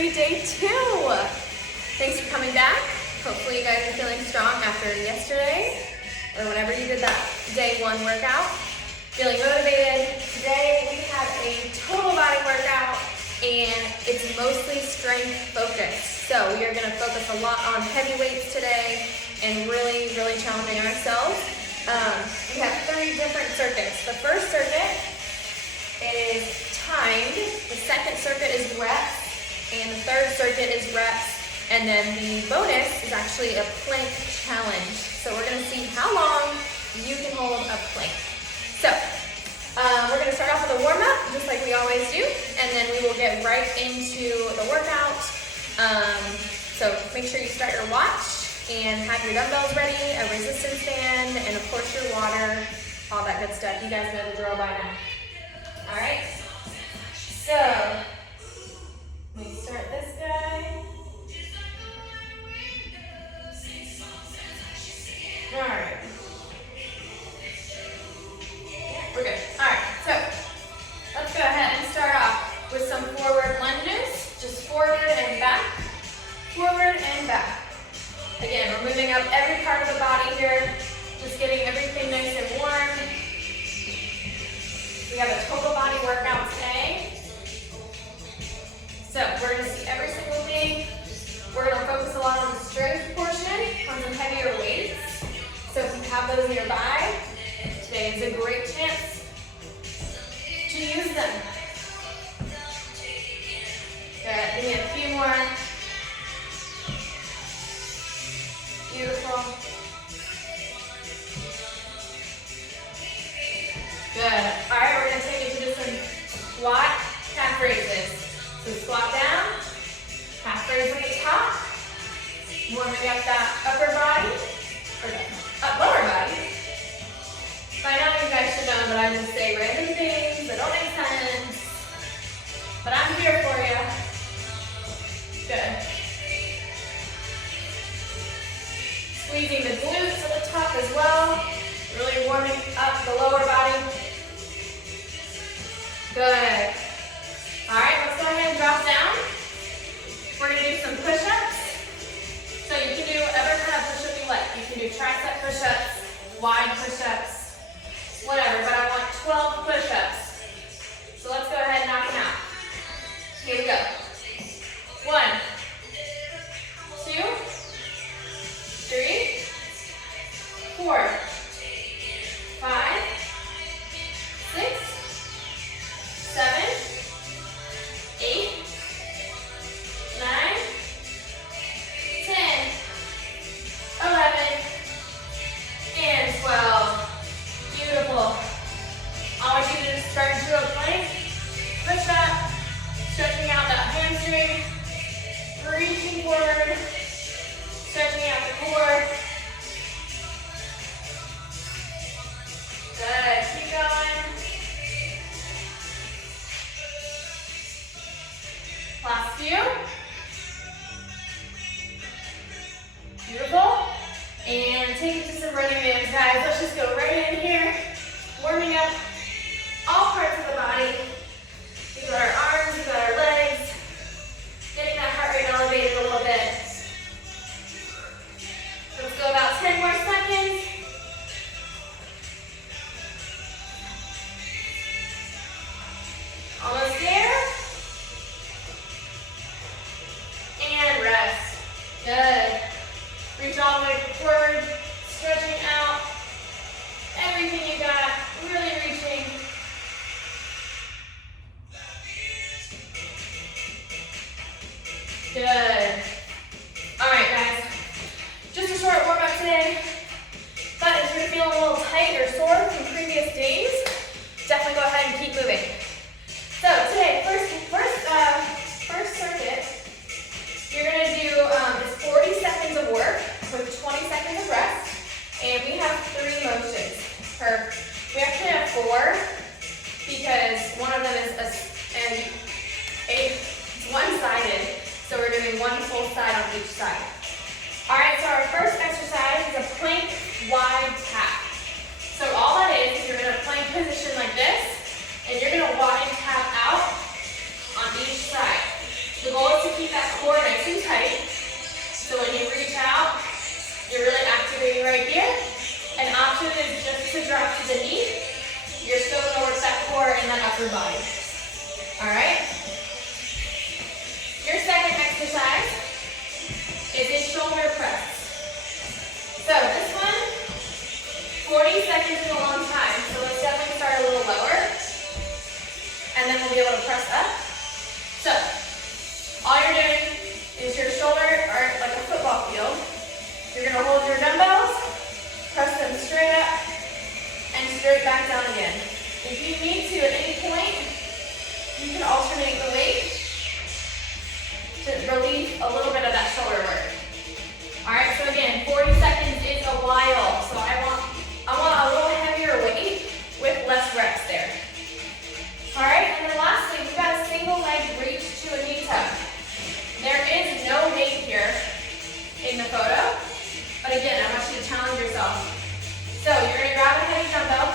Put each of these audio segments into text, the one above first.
Free Day 2. Thanks for coming back. Hopefully you guys are feeling strong after yesterday or whenever you did that day 1 workout. Feeling motivated. Today we have a total body workout and it's mostly strength focused. So we are going to focus a lot on heavy weights today and really challenging ourselves. We have 3 different circuits. The first circuit is timed, the second circuit is reps, and the third circuit is reps, and then the bonus is actually a plank challenge. So we're gonna see how long you can hold a plank. So we're gonna start off with a warm-up, just like we always do, and then we will get right into the workout. So make sure you start your watch and have your dumbbells ready, a resistance band, and of course your water, all that good stuff. You guys know the drill by now. All right, so let me start this guy. All right, we're good. All right, so let's go ahead and start off with some forward lunges, just forward and back, forward and back. Again, we're moving up every part of the body here, just getting everything nice and warm. We have a total body workout today. So we're going to see every single thing. We're going to focus a lot on the strength portion, on some heavier weights. So if you have those nearby, today is a great chance to use them. Good. Give me a few more. Beautiful. Good. All right, we're going to take it to some squat calf raises. So squat down, calf raise at the top, warming up that upper body, or lower body. By now you guys should know that I just say random things that don't make sense, but I'm here for you. Good. Squeezing the glutes at the top as well. Really warming up the lower body. Good. All right, let's go ahead and drop down. We're going to do some push-ups. So you can do whatever kind of push-up you like. You can do tricep push-ups, wide push-ups, whatever, but I want 12 push-ups. So let's go ahead and knock them out. Here we go. 1, 2, 3, 4, 5, 6, 7, 8, 9, 10, 11, and 12. Beautiful. I want you to just start into a plank, push up, stretching out that hamstring, reaching forward, stretching out the core. Good, keep going. Last few. Beautiful. And take it to some running mans, guys. Let's just go right in here, warming up all parts of the body. We've got our arms, we've got our legs, getting that heart rate elevated a little bit. Let's go about 10 more seconds. Almost there. And rest. Good. Reach all the way forward, stretching out. Everything you got, really reaching. Good. All right, guys. Just a short warm-up today. But if you're feeling a little tight or sore from previous days, definitely go ahead and keep moving. So today, first circuit, you're going to do this 40 seconds of work with 20 seconds of rest, and we have 3 motions. We actually have 4 because one of them is it's one-sided, so we're doing one full side on each side. All right, so our first exercise is a plank wide tap. So all that is you're in a plank position like this, and you're going to wide tap out on each side. The goal is to keep that All right. Your second exercise is a shoulder press. So this one, 40 seconds is a long time, so let's definitely start a little lower, and then we'll be able to press up. So all you're doing is your shoulder are like a football field. You're gonna hold your dumbbells, press them straight up, and straight back down again. If you need to at any point, you can alternate the weight to relieve a little bit of that shoulder work. All right, so again, 40 seconds is a while, so I want a little heavier weight with less reps there. All right, and then lastly, we've got a single leg reach to a knee tuck. There is no weight here in the photo, but again, I want you to challenge yourself. So you're gonna grab a heavy dumbbell,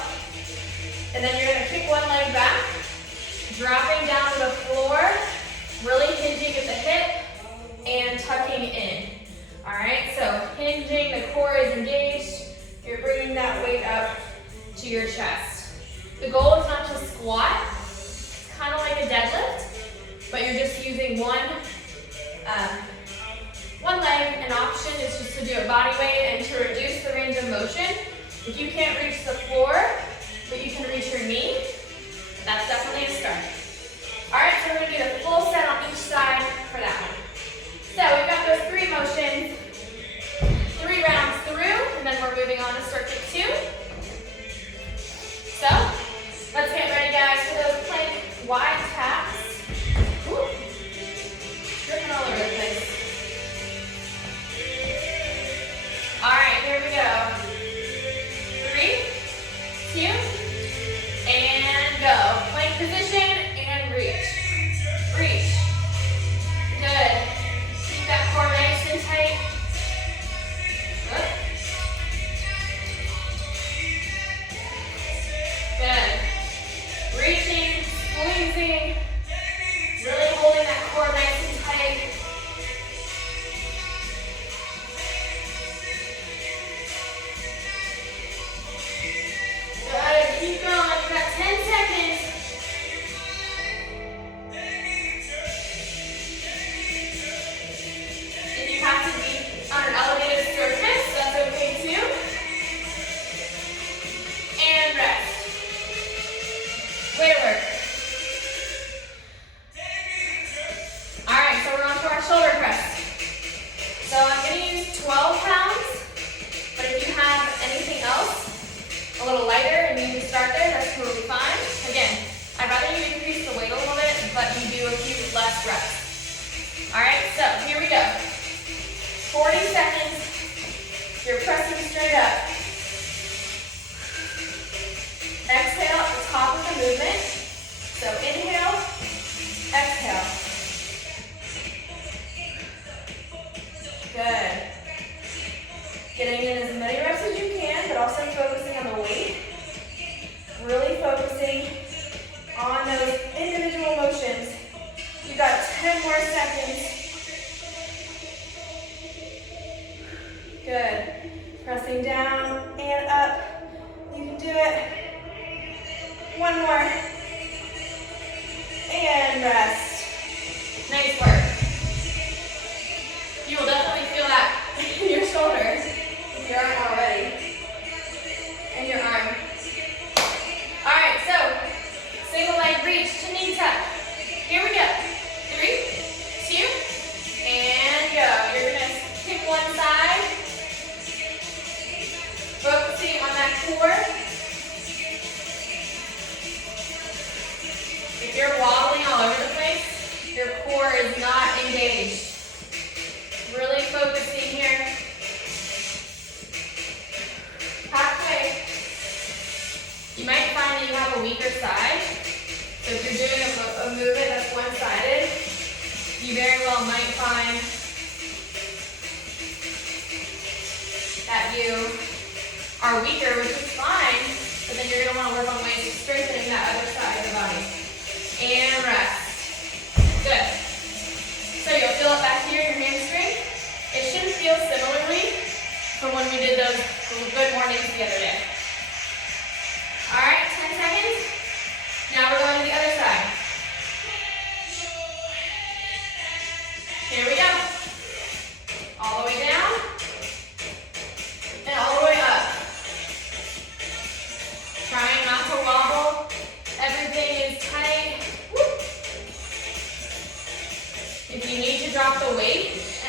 and then you're gonna kick one leg back, dropping down to the floor, really hinging at the hip and tucking in. All right, so hinging, the core is engaged. You're bringing that weight up to your chest. The goal is not to squat. It's kind of like a deadlift, but you're just using one leg. An option is just to do a body weight and to reduce the range of motion. If you can't reach the floor, but you can reach your knee, that's definitely a start. All right, so we're gonna do the full set on each side for that one. So we've got those 3 motions, 3 rounds through, and then we're moving on to circuit 2. So let's get ready, guys, for those plank wide taps. Woo. Dripping all over the place. All right, here we go. 3, 2, and go. Plank position and reach. Reach. Good. Keep that core nice and tight. Good. Good. Reaching, squeezing, really holding that core nice and tight. Good. Keep going. You've got 10 seconds. If you have to be on an elevated surface, that's okay too. And rest. Way to work. All right, so we're on to our shoulder press. So I'm going to use 12 pounds, but if you have anything else, a little lighter, and you can start there, that's totally fine. Again, I'd rather you increase the weight a little bit, but you do a few less reps. All right, so here we go. 40 seconds. You're pressing straight up. Exhale at the top of the movement. So inhale, exhale. Good. Getting in as many reps as you can, but also focusing on the weight. Really focusing on those individual motions. You've got 10 more seconds. Good. Pressing down and up. You can do it. One more. And rest. Nice work. You will definitely feel that in your shoulders if you aren't already. And your arm. All right, so single leg reach to knee tuck. Here we go. 3, 2, and go. You're gonna pick one side. Focusing on that core. If you're wobbling all over the place, your core is not engaged. Really focusing here. Halfway. You might find that you have a weaker side. So if you're doing a movement that's one-sided, you very well might find that you are weaker, which is fine, but then you're going to want to work on ways of strengthening that other side of the body. And rest. Good. So you'll feel it back here in your hamstring. It should feel similarly from when we did those good mornings the other day. All right, 10 seconds. Now we're going to the other side.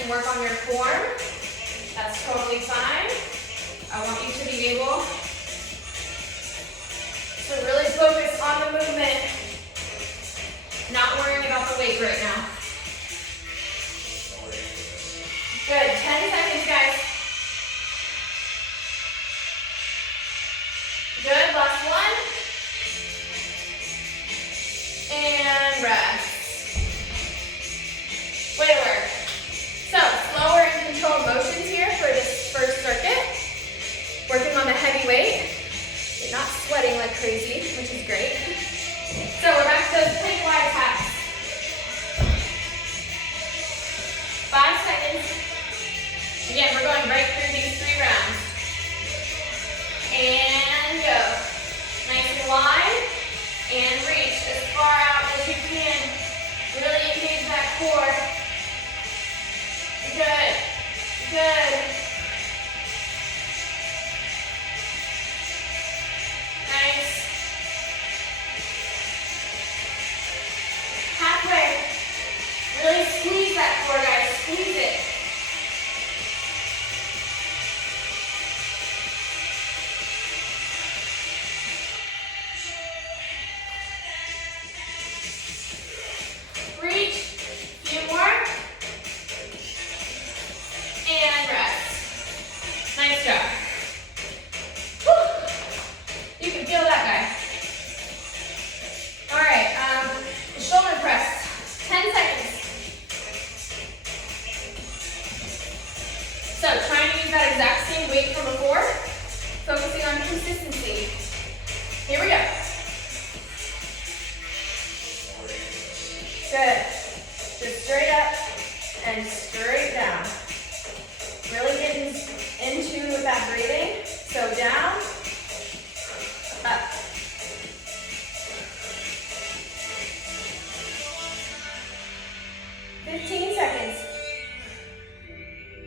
and work on your form, that's totally fine. I want you to be able to really focus on the movement, not worrying about the weight right now. Good, 10 seconds, guys. Good, last one. And rest. Way to work. So, slower and controlled motions here for this first circuit. Working on the heavy weight. You're not sweating like crazy, which is great. So we're back to those plank wide taps. 5 seconds. Again, we're going right through these 3 rounds. And go. Nice and wide. And reach as far out as you can. Really engage that core. Good. Good. Nice. Halfway. Really squeeze that core, guys. Squeeze it. Reach. Few more. And rest. Nice job. Whew. You can feel that, guy. All right, shoulder press, 10 seconds. So trying to use that exact same weight from before, focusing on consistency. Here we go. Good. Just straight up and straight down. Really getting into that breathing. So down, up. $15 seconds.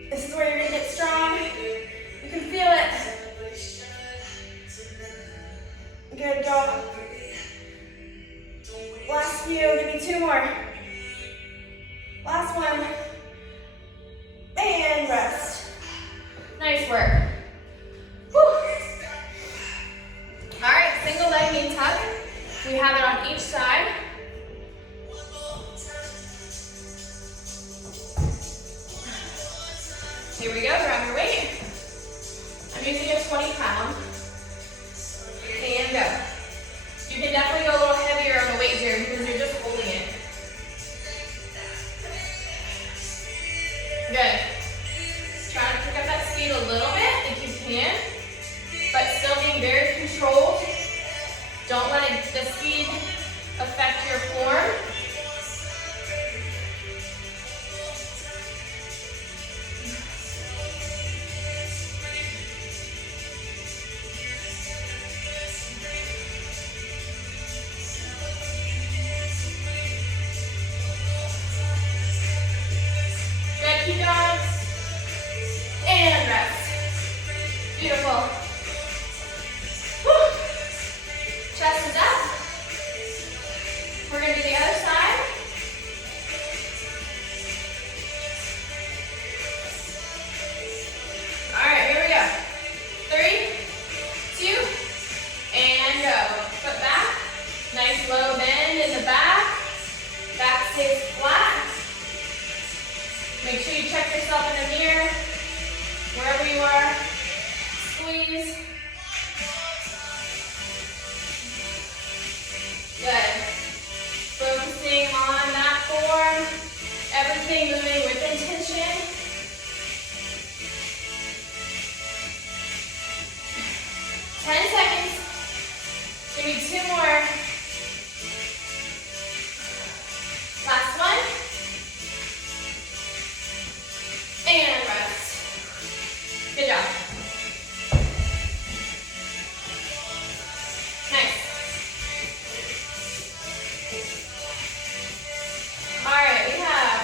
This is where you're gonna get strong. You can feel it. Good job. Last few, give me 2 more. Last one. And rest. Nice work. Whew. All right, single leg knee tuck. We have it on each side. Here we go, grab your weight. I'm using a 20-pound. And go. You can definitely go a little heavier on the weight here because you're just holding it. Good. Try to pick up that speed a little bit if you can, but still being very controlled. Don't let the speed affect your form. Good, keep going. And rest. Beautiful. Whew. Chest is up. We're going to do the other side. All right, here we go. 3, 2, and go. Foot back. Nice low bend in the back. Back stays flat. Make sure you check yourself in the mirror. Wherever you are, squeeze. Good. Focusing on that form. Everything moving with intention. Ten seconds. Give me 2 more. Last one. And rest. Good job. Nice. All right, we have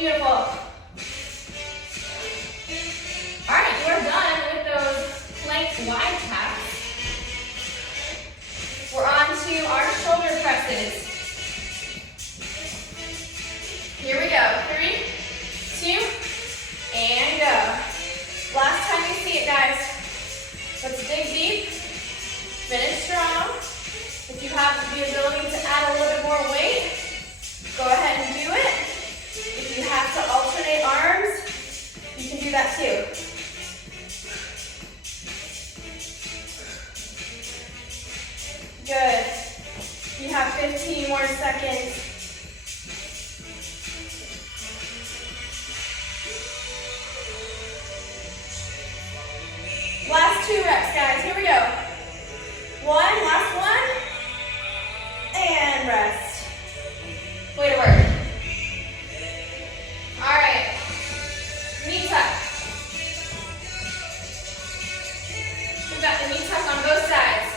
Beautiful. All right, you are done with those plank wide taps. We're on to our shoulder presses. Here we go. 3, 2, and go. Last time you see it, guys. Let's dig deep. Finish strong. If you have the ability to add a little bit more weight, go ahead and do it. If you have to alternate arms, you can do that too. Good. You have 15 more seconds. Last 2 reps, guys. Here we go. 1, last one. And rest. Way to work. All right. Knee tuck. We've got the knee tuck on both sides.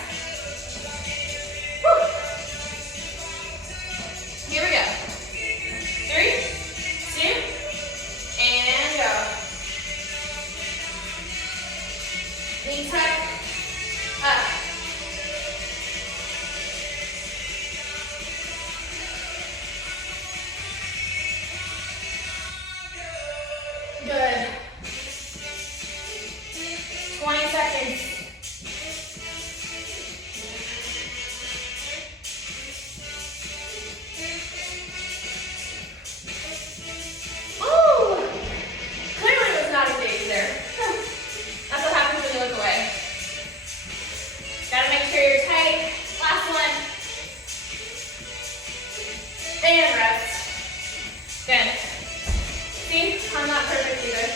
Woo. Here we go. 3, 2, and go. Knee tuck, up. Good. 20 seconds. Ooh, clearly was not engaged there. That's what happens when you look away. Gotta make sure you're tight. Last one. And rest. Good. See, I'm not perfect either.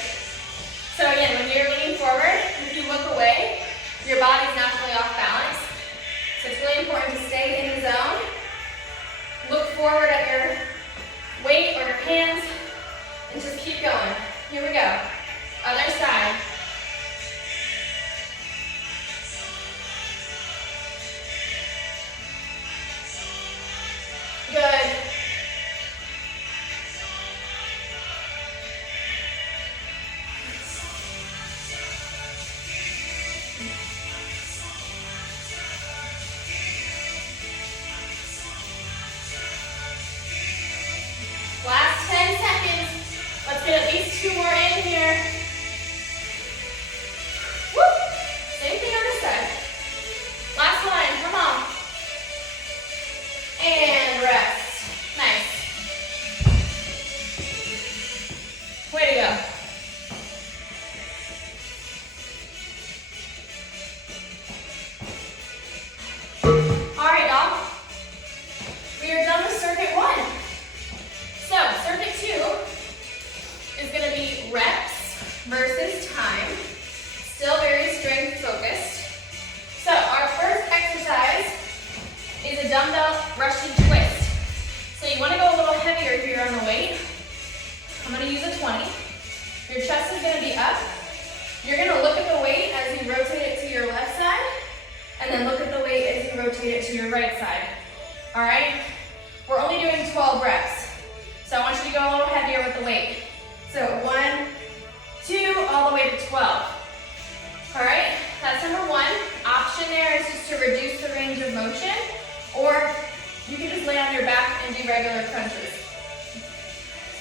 So again, when you're leaning forward, if you look away, your body's naturally off balance. So it's really important to stay in the zone. Look forward at your weight or your hands and just keep going. Here we go. Other side. Good. Last 10 seconds. Let's get at least 2 more in here. Woo! Same thing on this side. Last one, come on. And rest. Nice. Way to go. All right, y'all. We are done with circuit 1. So, circuit 2 is going to be reps versus time. Still very strength focused. So, our first exercise is a dumbbell Russian twist. So you want to go a little heavier here on the weight. I'm going to use a 20. Your chest is going to be up. You're going to look at the weight as you rotate it to your left side, and then look at the weight as you rotate it to your right side. All right? We're only doing 12 reps. So I want you to go a little heavier with the weight. So 1, 2, all the way to 12. All right, that's number 1. Option there is just to reduce the range of motion, or you can just lay on your back and do regular crunches.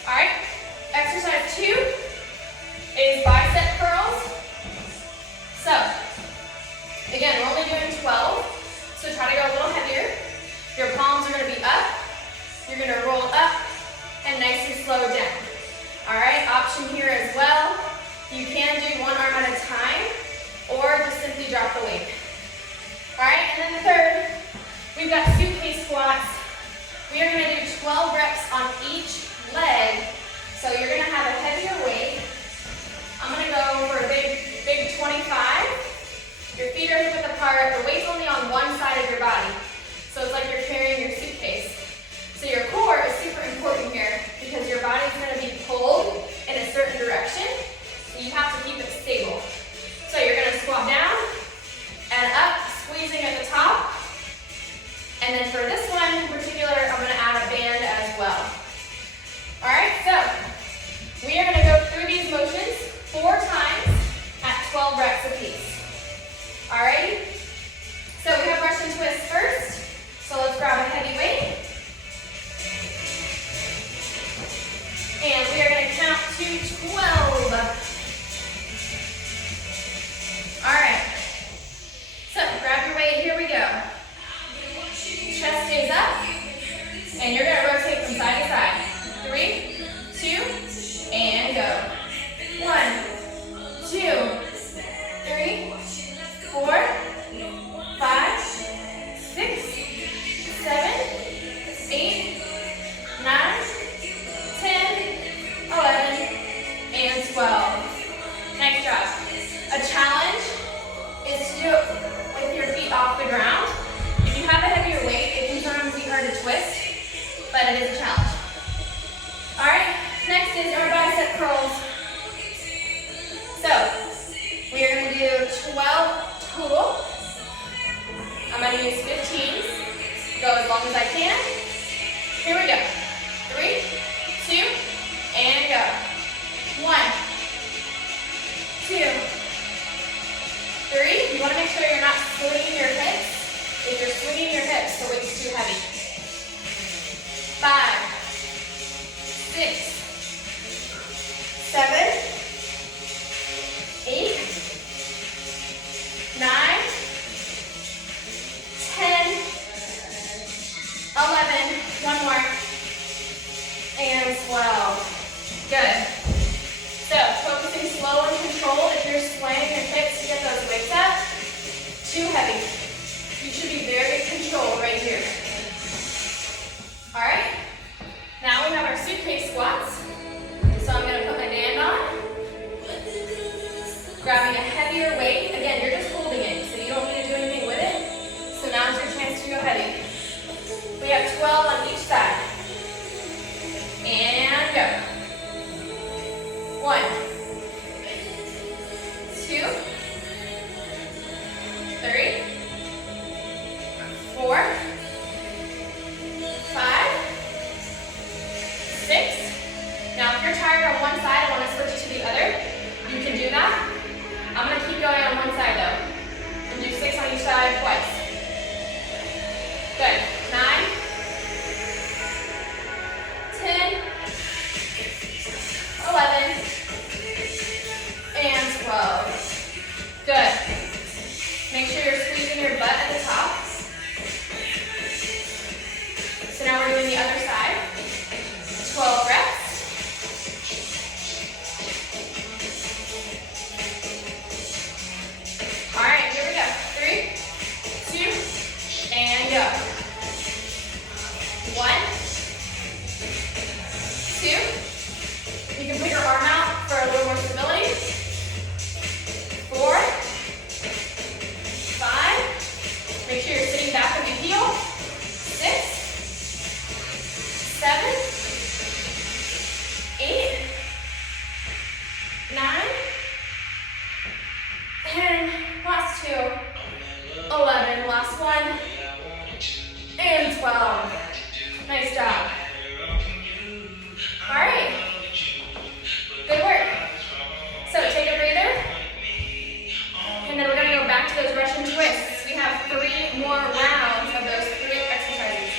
All right, exercise 2 is bicep curls. So, again, we're only doing 12, so try to go a little heavier. Your palms are gonna be up. You're gonna roll up and nicely slow down. All right, option here as well. You can do one arm at a time, or just simply drop the weight. All right, and then the third, we've got suitcase squats. We are gonna do 12 reps on each leg. So you're gonna have a heavier weight. I'm gonna go for a big 25. Your feet are hip width apart. The weight's only on one side of your body. So it's like you're carrying your suitcase. So your core is super important here because your body's gonna be pulled in a certain direction. So you have to keep it stable. So you're gonna squat down and up, squeezing at the top. And then for this one in particular, I'm gonna add a band as well. All right, so side to side. 3, 2, and go. 1, 2, 3, 4, 5, 6, 7, 8, 9, 10, 11, and 12. Nice job. A challenge is to do it with your feet off the ground. If you have a heavier weight, it can sometimes be hard to twist, but it is a challenge. All right, next is our bicep curls. So, we are going to do 12 total. I'm going to use 15s. Go as long as I can. Here we go. 3, 2, and go. 1, 2, 3. You want to make sure you're not swinging your hips. If you're swinging your hips, the weight's too heavy. 5, 6, 7, 8, 9, 10, 11, one more, and 12. Good. So, focusing slow and controlled. If you're swaying your hips to get those weights up, too heavy. You should be very controlled right here. All right. Now we have our suitcase squats. So I'm going to put my band on. Grabbing a heavier weight. Again, you're just holding it, so you don't need to do anything with it. So now's your chance to go heavy. We have 12 on each side. And go. 1, 2, 3, 4, 5, 6. Now if you're tired on one side and want to switch to the other, you can do that. I'm going to keep going on one side though. And do 6 on each side twice. Good. 9, 10, 11, and 12. Good. Make sure you're squeezing your butt at the top. So now we're doing the other side. 12 reps. All right, here we go. 3, 2, and go. 1, 2. You can put your arm out for a little more stability. 4, 5. Make sure you're sitting back on your heel. 6, 7, 8, 9, 10, last 2, 11, last 1, and 12. Nice job. All right. Good work. So take a breather. And then we're going to go back to those Russian twists. We have 3 more rounds of those 3 exercises.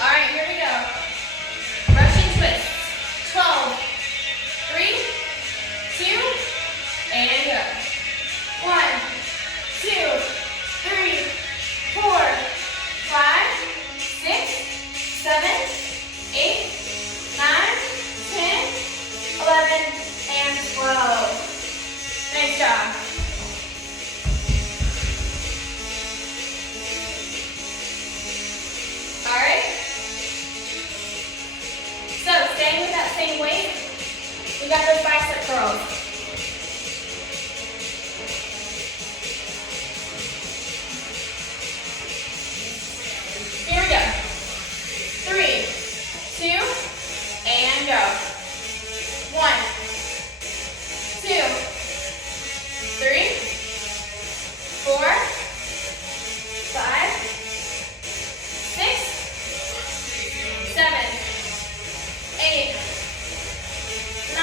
All right, here we go. Russian twists. 12, 3, 2, and go. 1, 2, 3, 4, 5, 6, 7, 8, 9, 10, 11, and 12. Nice job. All right. So staying with that same weight, we got those bicep curls. Here we go. 3, 2, and go. 1, 2, 3, 4, 5, 6, 7, 8, 9,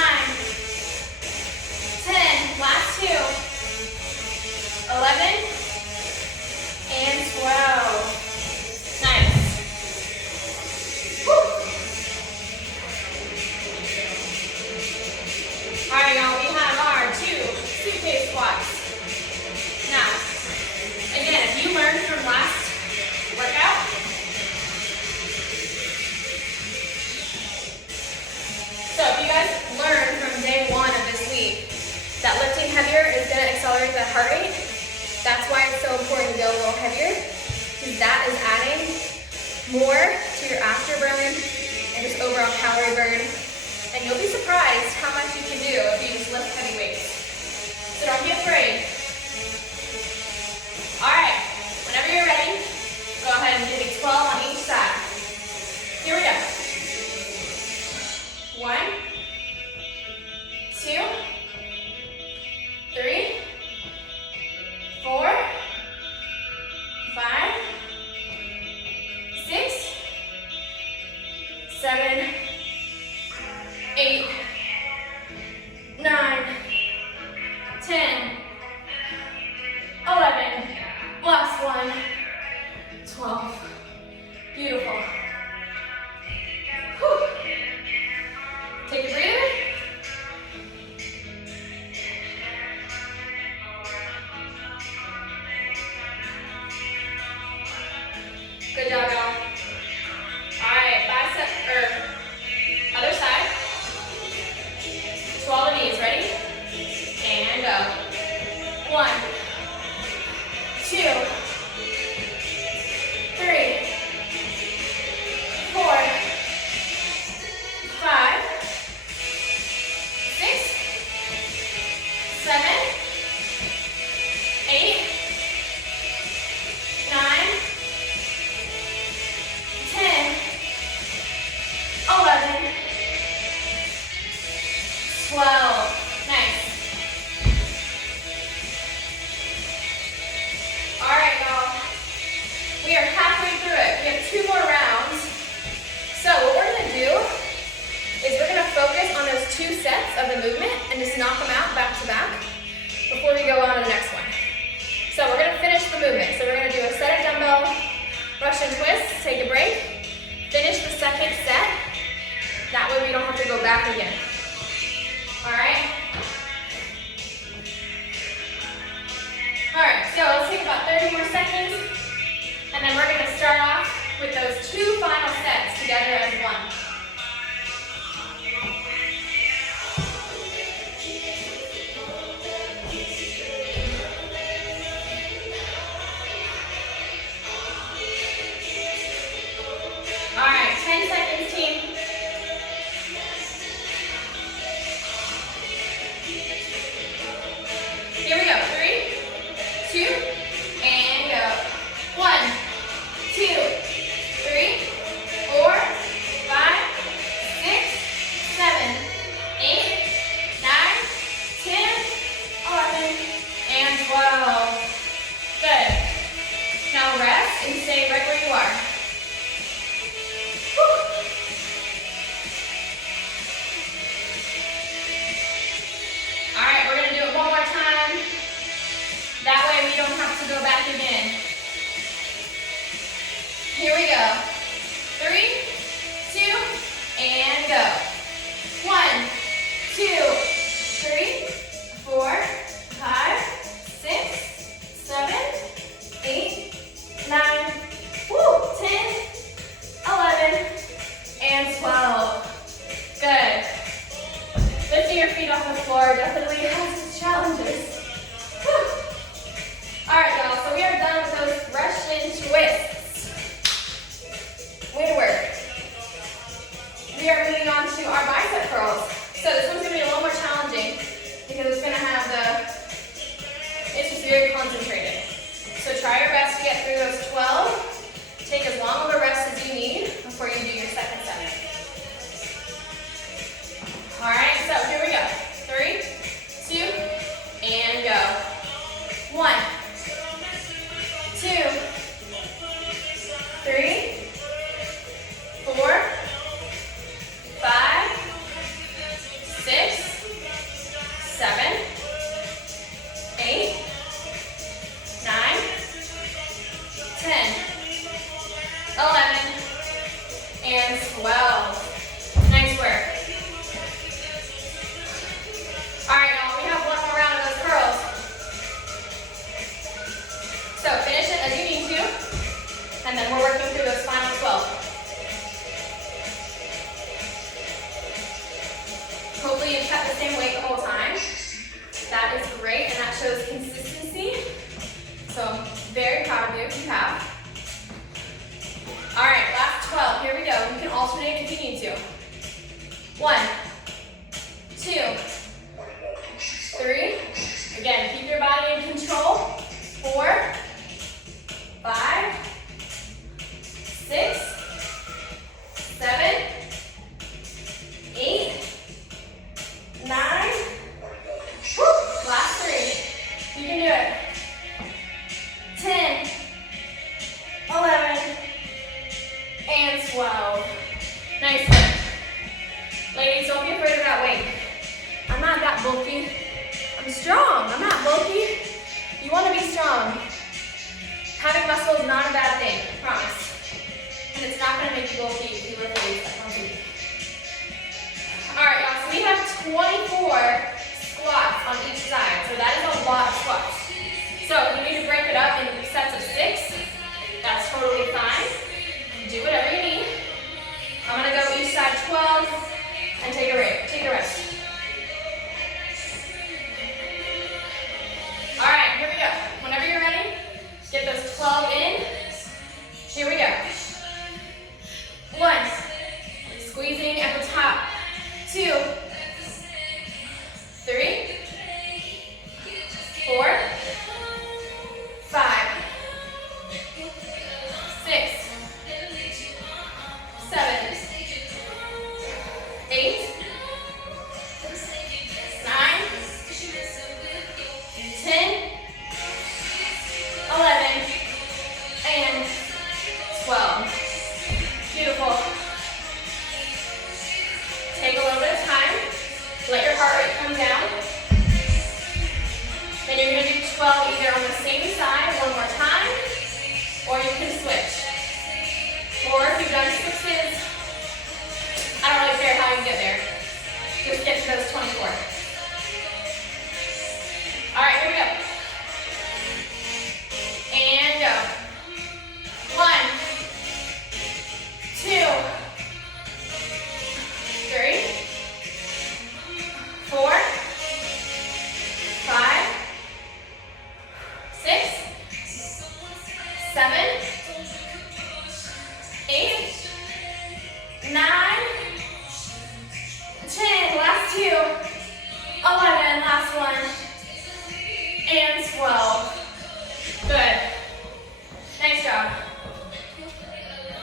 accelerate that heart rate. That's why it's so important to go a little heavier, because that is adding more to your afterburn and just overall calorie burn. And you'll be surprised how much you can do if you just lift heavy weights. So don't be afraid. All right, whenever you're ready, go ahead and do the 12 on each side. Here we go. 1, 2, 3, 4, 5, 6, 7, 8, 9, 10, 11, last one, 12. Beautiful. Whew. Take a breather. Good job, y'all. All right, bicep, other side. 12 of these, ready? And go. 1, 2, 3, 4, 5, 6, 7, 8, 9, 10, 11, 12. Nice. All right, y'all. We are halfway through it. We have 2 more rounds. So what we're going to do is we're going to focus on those 2 sets of the movement and just knock them out back to back before we go on to the next one. So we're going to finish the movement. So we're going to do a set of dumbbell Russian twists, take a break, finish the second set. That way we don't have to go back again. All right? All right, so let's take about 30 more seconds, and then we're going to start off with those 2 final sets together as one. All right, 10 seconds, team. Here we go. 3, 2, and go. 1, 2, 3, 4, 5, 6, 7, 8, 9, 10, 11, and 12. Good. Now rest and stay right where you are. Whew. All right, we're going to do it one more time. That way we don't have to go back again. Here we go. 3, 2, and go. 1, 2, 3, 4, 5, 6, 7, 8, 9, 10, 11, and 12. Good. Lifting your feet off the floor definitely has its challenges. Whew. All right, y'all, so we are done with those Russian twists. Way to work. We are moving on to our bicep curls. So this one's gonna be a little more challenging because it's gonna have it's just very concentrated. So try your best to get through those 12. Take as long of a rest as you need before you do your second set. All right, so here we go. 3, 2, and alternate if you need to. 1, 2, 3. Again, keep your body in control. 4, 5, 6, 7, 8, 9. Woo. Last 3. You can do it. 10, 11, and 12. Nice work. Ladies, don't be afraid of that weight. I'm not that bulky. I'm strong. I'm not bulky. You want to be strong. Having muscle is not a bad thing, I promise. And it's not going to make you bulky if you lift weights that come easy. All right, y'all, so we have 24 squats on each side. So that is a lot of squats. So you need to break it up in sets of 6. That's totally fine. Do whatever you need. I'm going to go each side 12 and take a rest. All right, here we go. Whenever you're ready, get those 12 in. Here we go. 1, squeezing at the top. 2, 3, 4, 5, 6, 7, 8, 9, 10, 11, and 12. Beautiful. Take a little bit of time. Let your heart rate come down. Then you're going to do 12 either on the same side one more time, or you can switch. Or if you've done 6s, I don't really care how you get there. Just get to those 24. All right, here we go. And go. 1, 2, 3, 4, 5, 6, 7, 8, 9, 10, last 2, 11, last 1, and 12. Good. Nice job.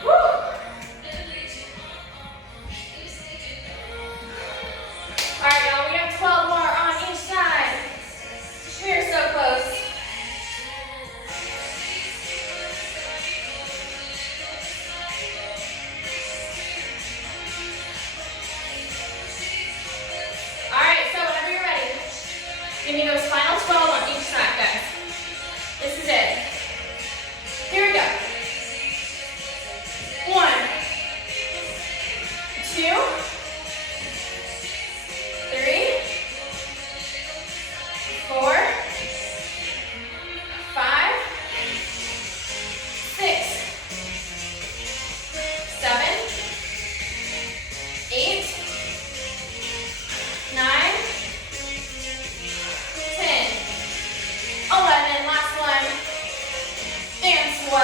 Woo. All right, y'all, we have 12 more on each side. We are so close. All right, so whenever you're ready, give me those final 12 on each side, guys. This is it. Here we go. 1, 2, 3, 4, 5, 6, 7, 8, 9, 10, 11, last one, and 12.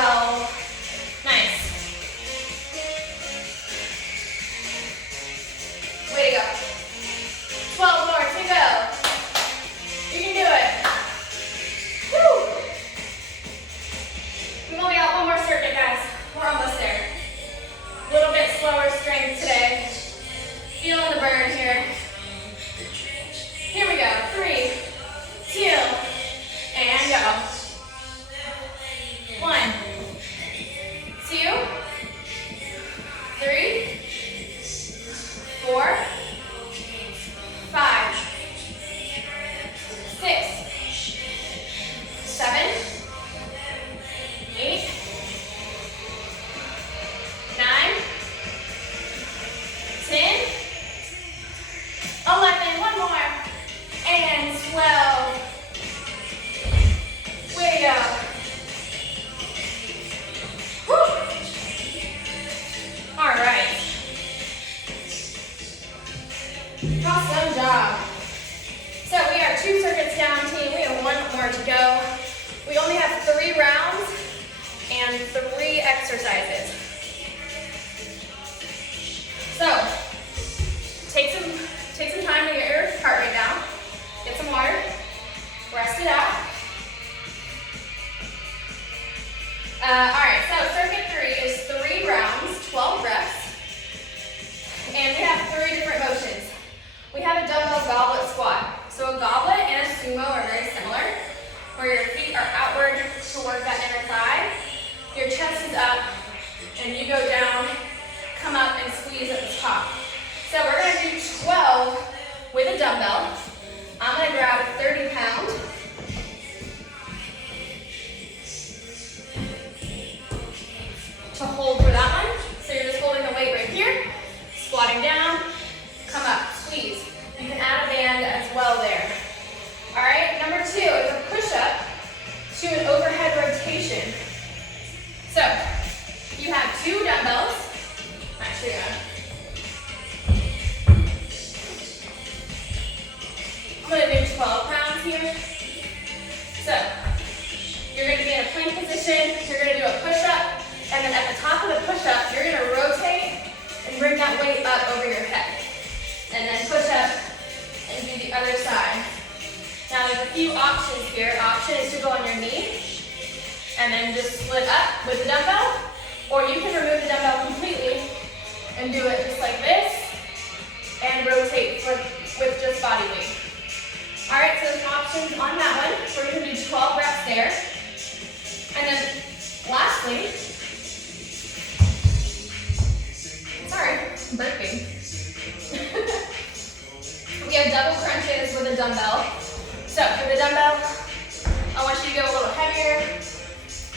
Nice. Way to go. 12 more to go. You can do it. Woo. We've only got one more circuit, guys. We're almost there. A little bit slower strength today. Feeling the burn here. Here we go. 3, 2, and go. 1, 2, 3, 4, 5, 6, 7, 8, 9, 10, 11, one more, and 12. Way to go. Whew. All right. Awesome job. So we are 2 circuits down, team. We have 1 more to go. We only have 3 rounds and 3 exercises. So, take some time to get your heart rate down. Get some water. Rest it out. Alright, so circuit 3 is 3 rounds, 12 reps. And we have 3 different motions. We have a dumbbell goblet squat. So a goblet and a sumo are very similar, where your feet are outward to work that inner thigh. Your chest is up, and you go down, come up, and squeeze at the top. So we're going to do 12 with a dumbbell. I'm going to grab a 30-pound. To hold for that one. So you're just holding the weight right here, squatting down, come up, squeeze. You can add a band as well there. All right, number 2 is a push-up to an overhead rotation. So you have 2 dumbbells. Actually, I'm going to do 12 pounds here. So you're going to be in a plank position. You're going to do a push-up. And then at the top of the push-up, you're going to rotate and bring that weight up over your head. And then push up and do the other side. Now there's a few options here. Option is to go on your knee and then just split up with the dumbbell. Or you can remove the dumbbell completely and do it just like this and rotate with just body weight. All right, so there's options on that one. We're going to do 12 reps there. And then lastly, sorry, I'm burping. We have double crunches with a dumbbell. So for the dumbbell, I want you to go a little heavier.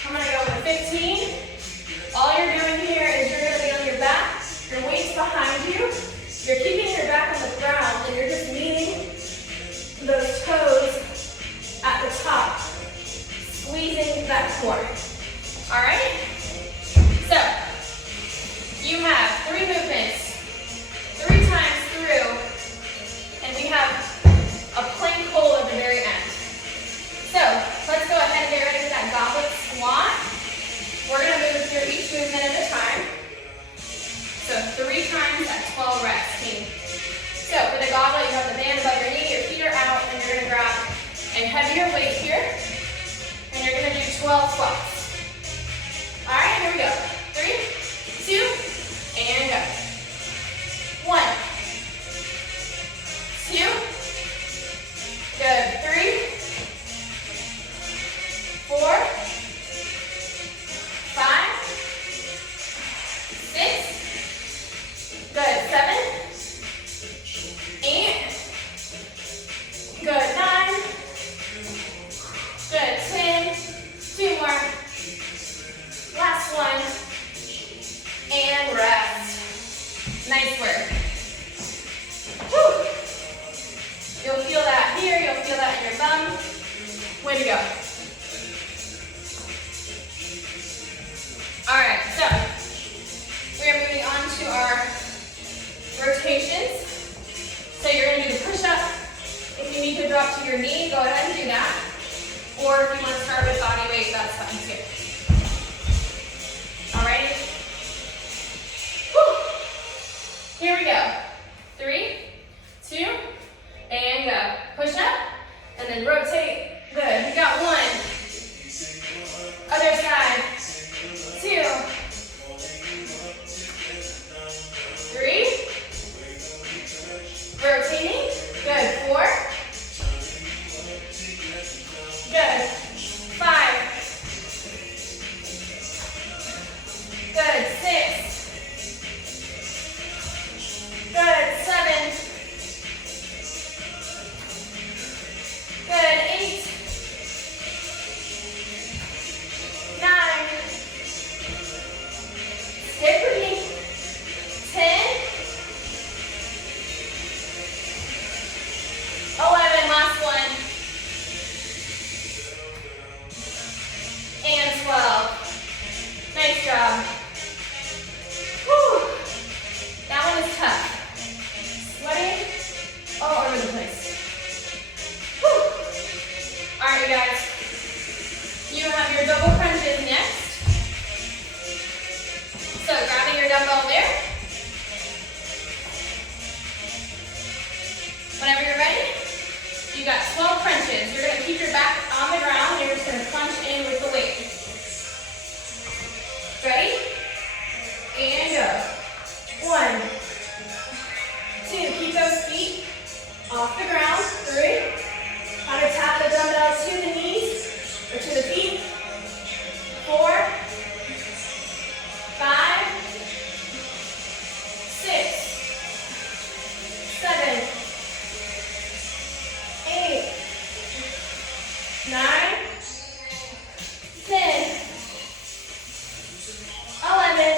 I'm going to go with a 15. All you're doing here is you're going to be on your back. Your weight's behind you. You're keeping your back on the ground, and you're just kneading those toes at the top, squeezing that core. All right? So you have 3 movements, 3 times through, and we have a plank hold at the very end. So let's go ahead and get ready for that goblet squat. We're going to move through each movement at a time. So 3 times at 12 reps, team. So for the goblet, you have the band above your knee, your feet are out, and you're going to grab a heavier weight here, and you're going to do 12 squats. All right, here we go. 3, 2, and go. 1, 2, good. 3, 4, 5, 6, good. 7, 8, good. 9, good. 10, 2 more. Last one, and rest. Nice work. Whew. You'll feel that here, you'll feel that in your bum. Way to go. All right, so we are moving on to our rotations. So you're going to do the push-up. If you need to drop to your knee, go ahead and do that. Or if you want to start with body weight, that's fine too. Alrighty? Whew. Here we go. 3, 2, and go. Push up, and then rotate. Good. We got 1. Other side. 2. 3. Rotating. Good. 4. Good. 5. Good. 6. Good. got 12 crunches. You're going to keep your back on the ground. You're just going to crunch in with the weight. Ready? And go. 1, 2. Keep those feet off the ground. 3. Kind of tap the dumbbell to the knees or to the feet. 4, 5, 6, 7, 8, 9, 10, 11,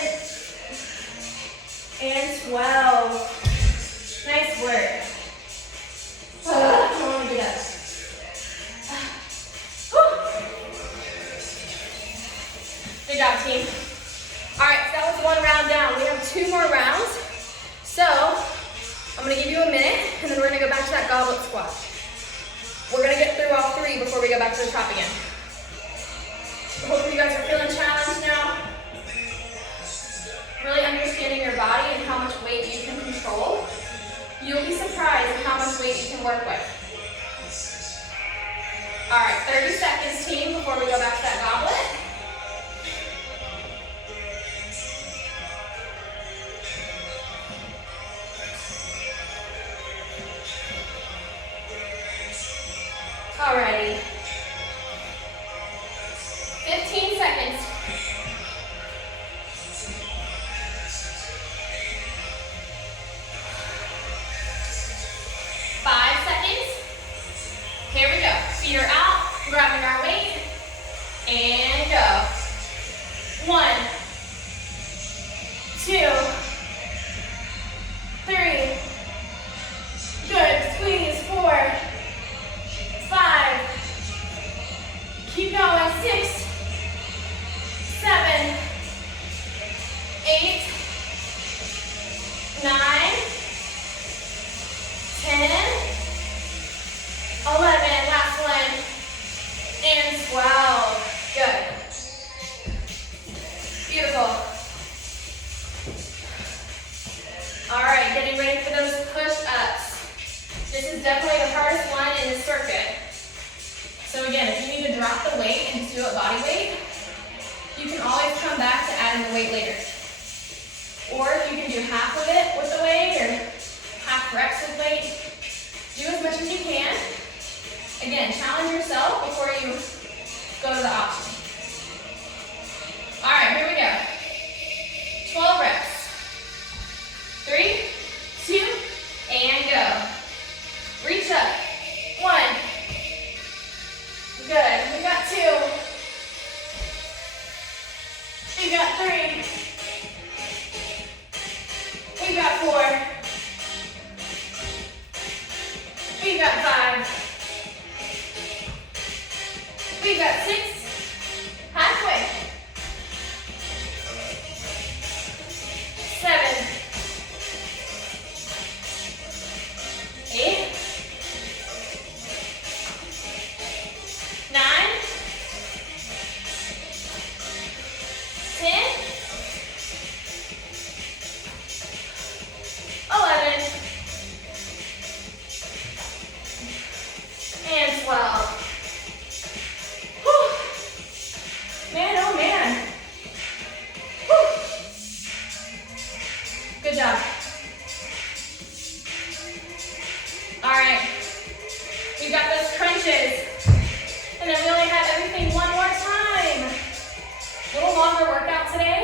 and 12. Nice work. Come on, get up. Good job, team. All right, so that was 1 round down. We have 2 more rounds. So I'm gonna give you a minute, and then we're gonna go back to that goblet squat. We're gonna get through all 3 before we go back to the top again. Hopefully you guys are feeling challenged now. Really understanding your body and how much weight you can control. You'll be surprised at how much weight you can work with. All right, 30 seconds, team, before we go back to that goblet. Alrighty. 15 seconds. 5 seconds. Here we go. Feet are out, grabbing our weight, and go. 1, 2, 3. Good. Squeeze. 4, 5. Keep going. 6, 7, 8, 9, 10, 11. Last one. And 12. Good. Beautiful. All right, getting ready for those push-ups. This is definitely the hardest one in the circuit. So again, if you need to drop the weight and just do it body weight, you can always come back to adding the weight later. Or you can do half of it with the weight or half reps with weight. Do as much as you can. Again, challenge yourself before you go to the option. All right, here we go. 12 reps. 3, 2, and go. Reach up. 1. Good. We got 2. We got 3. We got 4. We got 5. We got 6. Halfway. 7. 8. 9. 10. 11. And 12. Whew. Man, oh man. Whew. Good job. All right. We've got those crunches. And then we only have everything one more time. A little longer workout today,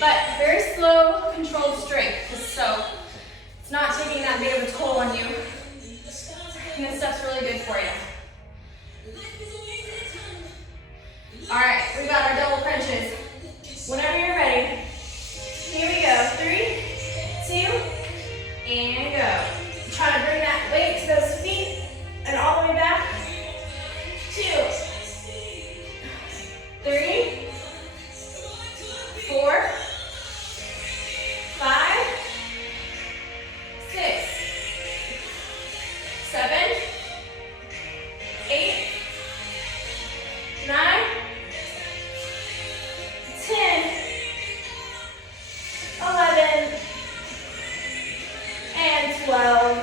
but very slow, controlled strength. So it's not taking that big of a toll on you. And this stuff's really good for you. All right, we got our double crunches. Whenever you're ready. Here we go. 3, 2, and go. Try to bring that weight to those feet and all the way back. 2, 3, 4, 5, 6, 7, 8, 9, 10, 11, and 12.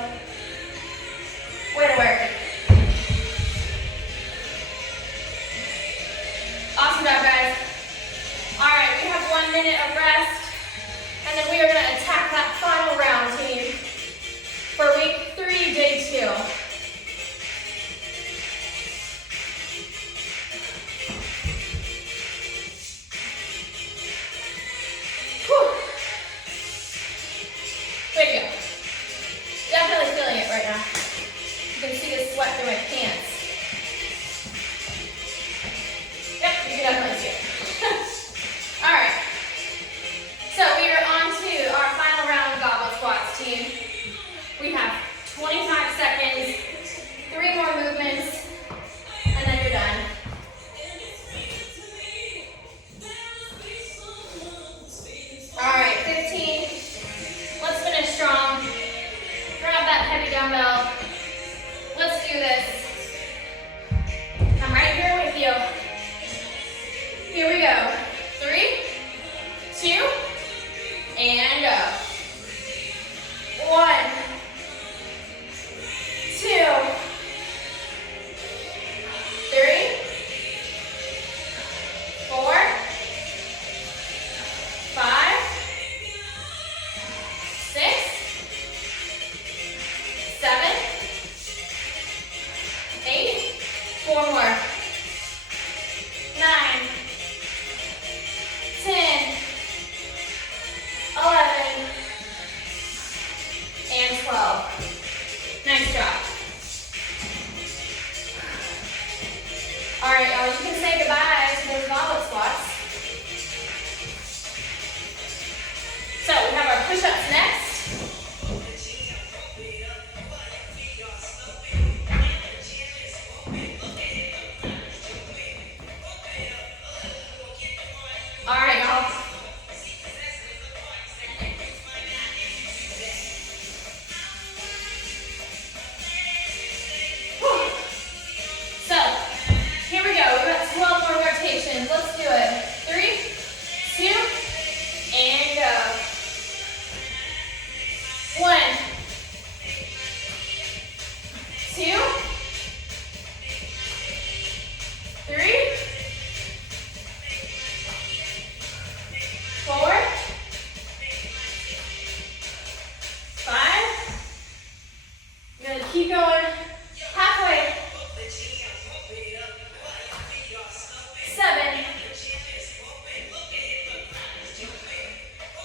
sweat through my pants. Yep, you can definitely see it. All right. So we are on to our final round of goblet squats, team. We have 25 seconds, 3 more movements, and then you're done. All right, 15. Let's finish strong. Grab that heavy dumbbell. Let's do this. I'm right here with you. Here we go. 3, 2, and go. 1, 2, 3, 4, 5, 6, 7, 8, 4 more. 9, 10, 11, and 12. Nice job. All right, y'all, you can say goodbye to those goblet squats. So we have our push-ups next. All right, y'all. So, here we go. We've got 12 more rotations. Let's do it. 3, 2, and go. 1, 2, 3, 4, 5. You're gonna keep going halfway. 7,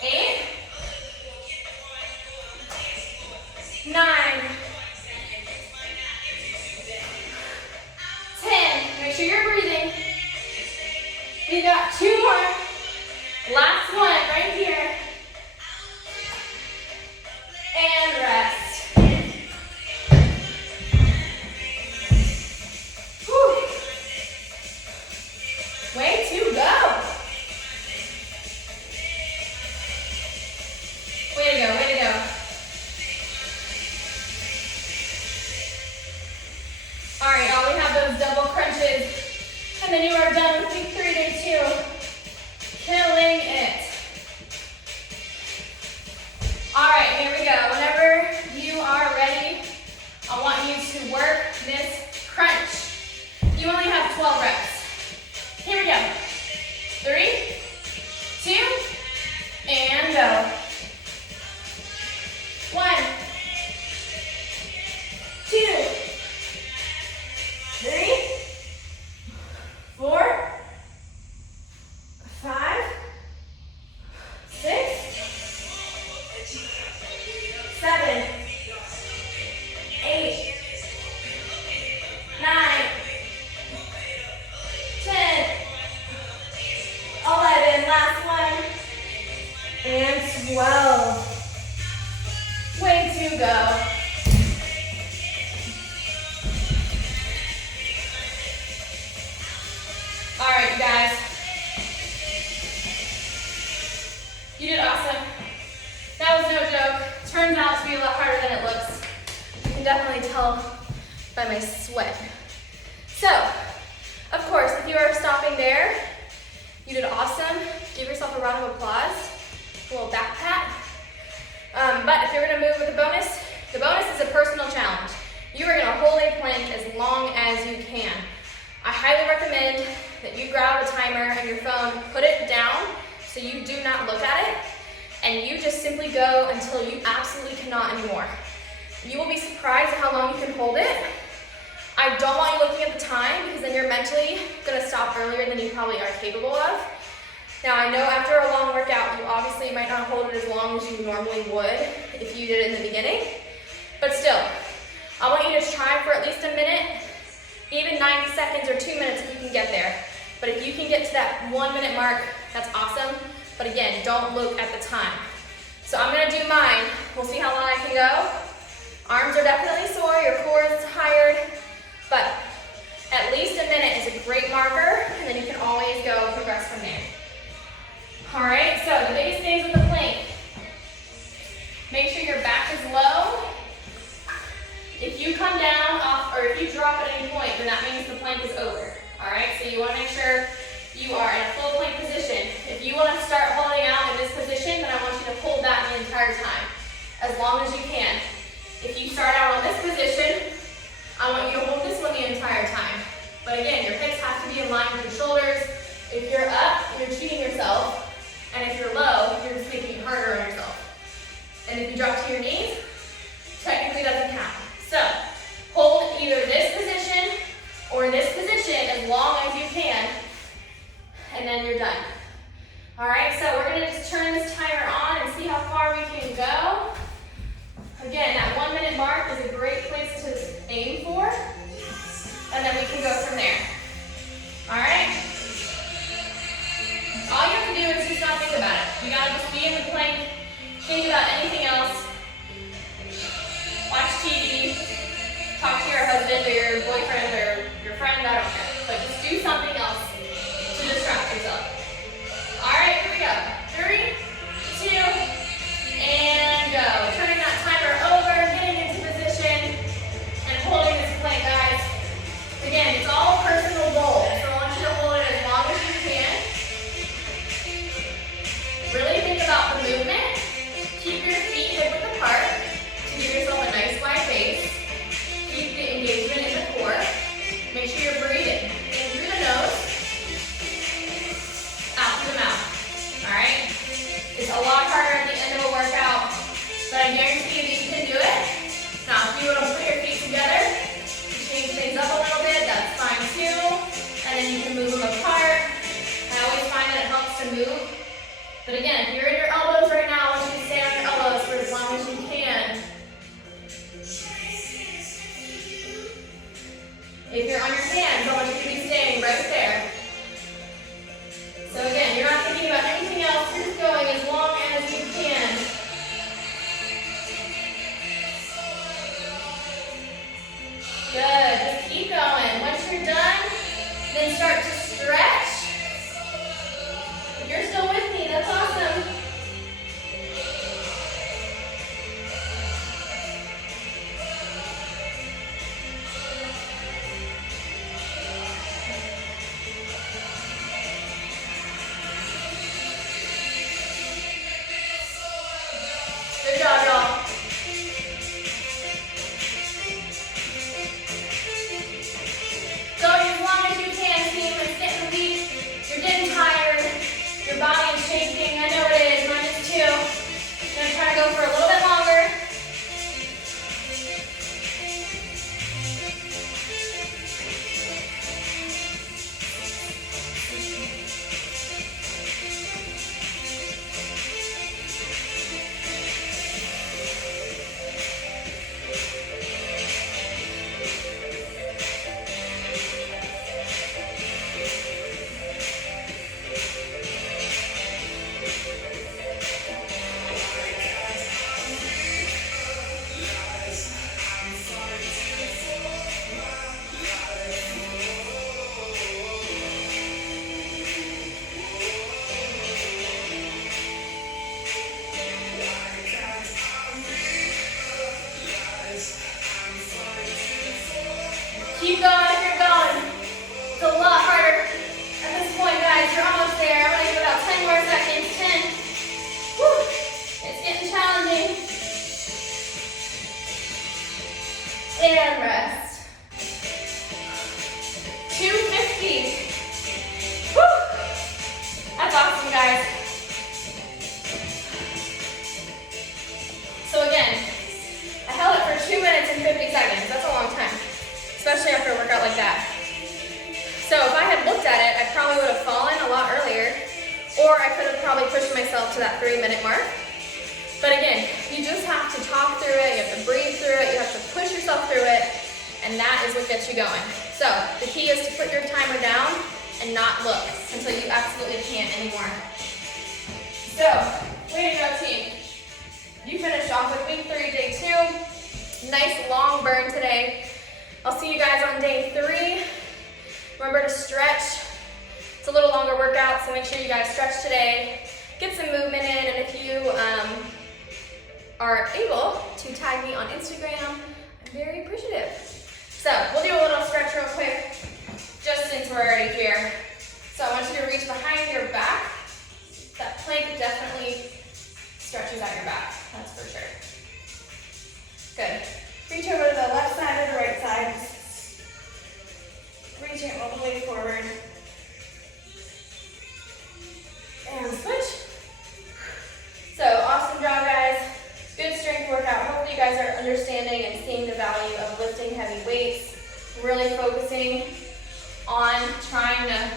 8, 9, 10. Make sure you're breathing. We got 2 more. Last one right here. And rest. Whew. Way to go. Way to go, way to go. All right, y'all, we have those double crunches. And then you are done with week 3, day 2. Killing it. All right, here we go. Whenever you are ready, I want you to work this crunch. You only have 12 reps. Here we go. 3, 2, and go. 1, 2, 3, 4, 5, 6, 7, 8, 9, 10, 11, last one, and 12. Way to go. All right, you guys. You did awesome. That was no joke. Turns out to be a lot harder than it looks. You can definitely tell by my sweat. So, of course, if you are stopping there, you did awesome. Give yourself a round of applause. A little back pat. But if you're gonna move with the bonus is a personal challenge. You are gonna hold a plank as long as you can. I highly recommend that you grab a timer on your phone, put it down so you do not look at it, and you just simply go until you absolutely cannot anymore. You will be surprised at how long you can hold it. I don't want you looking at the time because then you're mentally gonna stop earlier than you probably are capable of. Now I know after a long workout, you obviously might not hold it as long as you normally would if you did it in the beginning, but still, I want you to try for at least a minute, even 90 seconds or 2 minutes if you can get there. But if you can get to that 1 minute mark, that's awesome. But again, don't look at the time. So I'm gonna do mine. We'll see how long I can go. Arms are definitely sore, your core is tired, but at least a minute is a great marker, and then you can always go progress from there. All right, so the biggest things with the plank, make sure your back is low. If you come down off, or if you drop at any point, then that means the plank is over. All right, so you wanna make sure you are in a full plank position. If you wanna start holding out in this position, then I want you to hold that the entire time, as long as you can. If you start out on this position, I want you to hold this one the entire time. But again, your hips have to be in line with your shoulders. If you're up, you're cheating yourself. And if you're low, you're just making it harder on yourself. And if you drop to your knees, technically doesn't count. So, hold either this position or this position as long as you can, and then you're done. All right, so we're gonna just turn this timer on and see how far we can go. Again, that 1 minute mark is a great place to aim for, and then we can go from there. All right? All you have to do is just not think about it. You gotta just be in the plank, think about anything else. Watch TV, talk to your husband or your boyfriend or your friend, I don't care. But just do something else to distract yourself. All right, here we go. 3, 2, and go. Turning that timer over, getting into position, and holding this plank, guys. Again, it's all personal goals, so I want you to hold it as long as you can. Really think about the movement. Keep your feet hip-width apart to give yourself a nice wide base. Keep the engagement in the core. Make sure you're breathing in through the nose, out through the mouth. All right? It's a lot harder at the end of a workout, but I guarantee you that you can do it. Now, if you want to put your feet together, change things up a little bit, that's fine too. And then you can move them apart. I always find that it helps to move. But again, if you're in your elbows right now, I want you to stay on your elbows for as long as you can. If you're on your hands, I want you to be staying right there. So again, you're not thinking about anything else, you're just going as long as you can. Good, just keep going. Once you're done, then start to stretch. If you're still with me, that's awesome. Good job, y'all. Go as long as you can, team. Let's get in the lead. You're getting tired. Your body is shaking. I know it is. Mine is too. I'm going to try to go for a little bit longer. Keep going if you're going. It's a lot harder at this point, guys. You're almost there. I'm going to give about 10 more seconds. 10. Whew. It's getting challenging. And rest. 250. Whew. That's awesome, guys. So again, I held it for 2 minutes and 50 seconds. That's a long time, especially after a workout like that. So if I had looked at it, I probably would have fallen a lot earlier, or I could have probably pushed myself to that 3 minute mark. But again, you just have to talk through it, you have to breathe through it, you have to push yourself through it, and that is what gets you going. So the key is to put your timer down and not look until you absolutely can't anymore. So, way to go, team. You finished off with week 3, day 2. Nice long burn today. I'll see you guys on day 3. Remember to stretch. It's a little longer workout, so make sure you guys stretch today. Get some movement in, and if you are able to tag me on Instagram, I'm very appreciative. So we'll do a little stretch real quick, just since we're already here. So I want you to reach behind your back. That plank definitely stretches out your back, that's for sure. Good. Reach over to the left side or the right side. Reaching all the way forward. And switch. So awesome job, guys. Good strength workout. Hopefully you guys are understanding and seeing the value of lifting heavy weights. Really focusing on trying to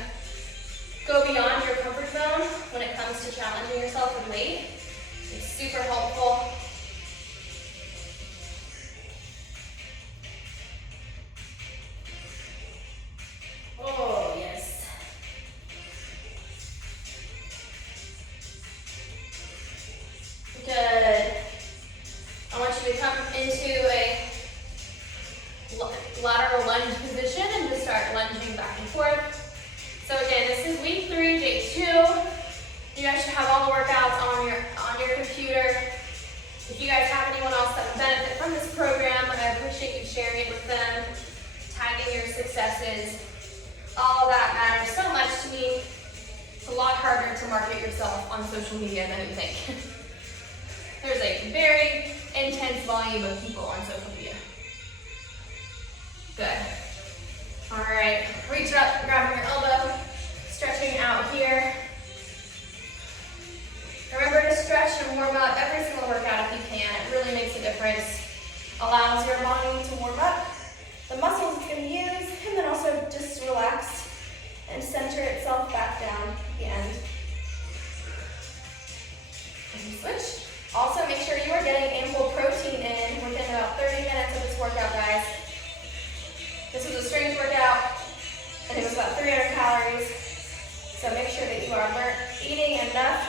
go beyond your comfort zone when it comes to challenging yourself with weight. It's super helpful. Oh, yes. Good. I want you to come into a lateral lunge position and just start lunging back and forth. So again, this is week 3, day 2. You guys should have all the workouts on your computer. If you guys have anyone else that would benefit from this program, I appreciate you sharing it with them, tagging your successes. All that matters so much to me. It's a lot harder to market yourself on social media than you think. There's a very intense volume of people on social media. Good. All right, reach up, grabbing your elbow, stretching out here. Remember to stretch and warm up every single workout if you can. It really makes a difference. Allows your body to warm up the muscles it's going to use, and then also just relax and center itself back down at the end. And switch. Also, make sure you are getting ample protein in within about 30 minutes of this workout, guys. This was a strength workout, and it was about 300 calories. So make sure that you are eating enough